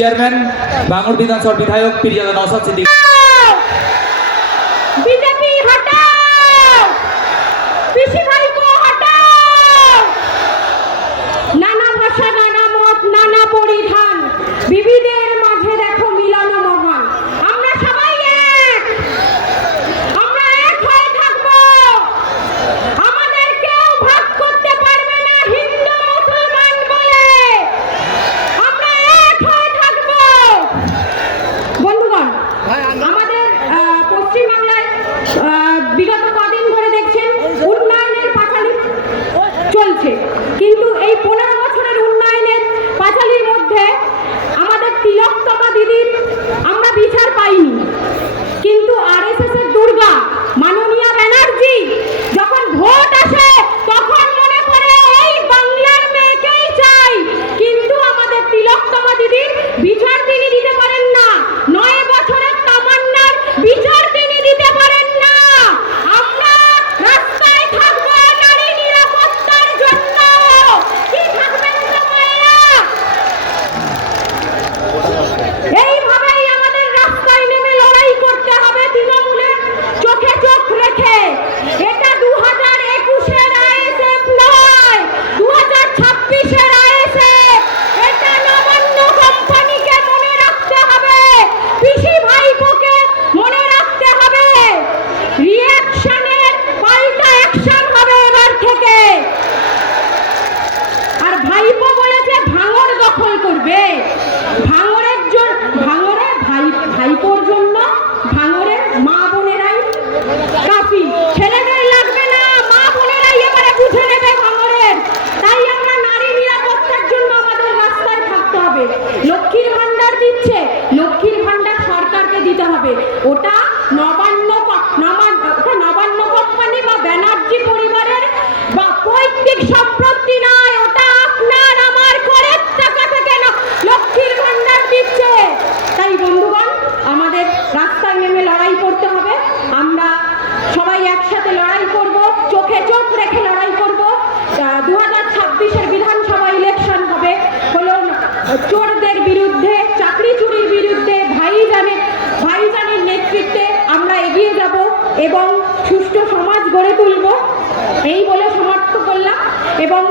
Chairman ভাঙড় বিধানসভার বিধায়ক পীরজাদা নওশাদ সিদ্দিকী। বিজেপি হটাও, পিসি ভাইপো হটাও। নানা ভাষা, নানা মত, নানা পরিধান, বিবিধের মাঝে দেখো মিলন মহান। আমরা সবাই এক, আমরা এক হয়ে থাকবো। আমাদের কেউ ভাগ করতে পারবে না হিন্দু মুসলমান বলে। আমরা এক হয়ে থাকবো। বন্ধুগণ, আমাদের পশ্চিমবাংলায় বিগত কদিন ধরে দেখছেন উন্নয়নের পাঁচালী চলছে, কিন্তু এই 15 বছরের উন্নয়নের পাঁচালীর মধ্যে আমাদের তিলোত্তমা দিদির আমরা বিচার পাইনি। কিন্তু আরএসএস এর দুর্গা মাননীয়া ব্যানার্জি যখন ভোট আসে তখন মনে করে এই বাংলার মেয়েকেই চাই, কিন্তু আমাদের তিলোত্তমা দিদির বিচার তিনি দিতে পারেন না। 9 বছরের তামান্নার বিচার তিনি দিতে পারেন না। আমরা রাস্তায় থাকবো নারী নিরাপত্তার জন্য। কি থাকবেন তো মায়েরা? এইভাবেই আমাদের রাস্তায় নেমে লড়াই করতে হবে তৃণমূলের চোখে চোখ রেখে। এটা 2021-এর আইএসএফ নয়, 2026-এর আইএসএফ। এটা নবান্ন কোম্পানিকে মনে রাখতে হবে, পিসি ভাইপোকে মনে রাখতে হবে। রিঅ্যাকশনের পাল্টা অ্যাকশন হবে এবার থেকে। আর ভাইপো বলেছে ভাঙড় দখল করবে। ভাঙড়ের জন্য, ভাঙড়ে ভাইপোর জন্য ভাঙড়ের মা বোনেরাই কাফি। ছেলেদের লাগবে না, মা বোনেরাই এবারে বুঝে নেবে ভাঙড়ের। তাই আমরা নারী নিরাপত্তার জন্য আমাদের রাস্তায় থাকতে হবে। লক্ষ্মীর ভান্ডার দিচ্ছে, লক্ষ্মীর ভান্ডার সরকারকে দিতে হবে। ওটা নবান্ন কোম্পানি বা ব্যানার্জি পরিবারের বা পৈতৃক সম্পত্তি নয়, ওটা আপনার আমার করের টাকা থেকে লক্ষ্মীর ভান্ডার দিচ্ছে। তাই বন্ধুগণ, আমাদের রাস্তায় নেমে লড়াই করতে হবে। আমরা সবাই একসাথে লড়াই করব, চোখে চোখ রেখে লড়াই করব। 2026-এর বিধানসভা ইলেকশন হবে হলো চোরদের বিরুদ্ধে, চাকরি চুরির বিরুদ্ধে। ভাইজানের নেতৃত্বে আমরা এগিয়ে যাব এবং সুষ্ঠু সমাজ গড়ে তুলব। এই বলে সমাপ্ত করলাম এবং